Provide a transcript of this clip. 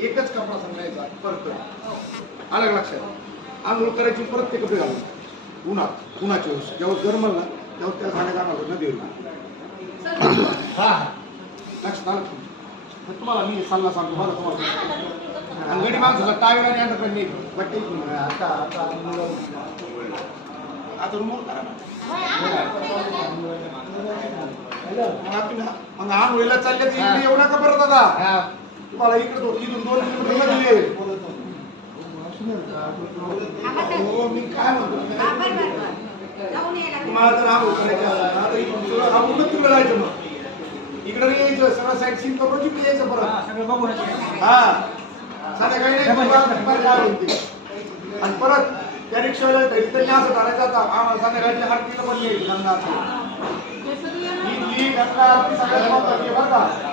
एकच कपडा सांगायचा परत अलग लक्षात आंघोळ करायची परत ते कपडे घालून उन्हाच्या वेळेस जेव्हा गरमल ना तेव्हा त्याला सांगायचं आम्हाला नदीवर हा लक्षात आलं तुम्हाला मी सल्ला सांगतो बरं तुम्हाला अंगडी माणसाचा टावेल आणि आता पण मी बट्टी आता आता आता रूमवर करा ना मग आंघोळीला चालले तर एवढा का परत आता तुम्हाला इकडे इथून 2 किलोमीटर दिले मी काय म्हणतो तुम्हाला जर आंघोळ करायचं जायचं मग इकडे यायचं सगळं साईड सीन करून जिकडे यायचं परत हा संध्याकाळी आणि परत त्या रिक्षाला इथं असं करायचं आता आम्हाला संध्याकाळच्या आरतीला पण यायचं गंगा आरती ही गंगा आरती सगळ्यात महत्वाची बरं का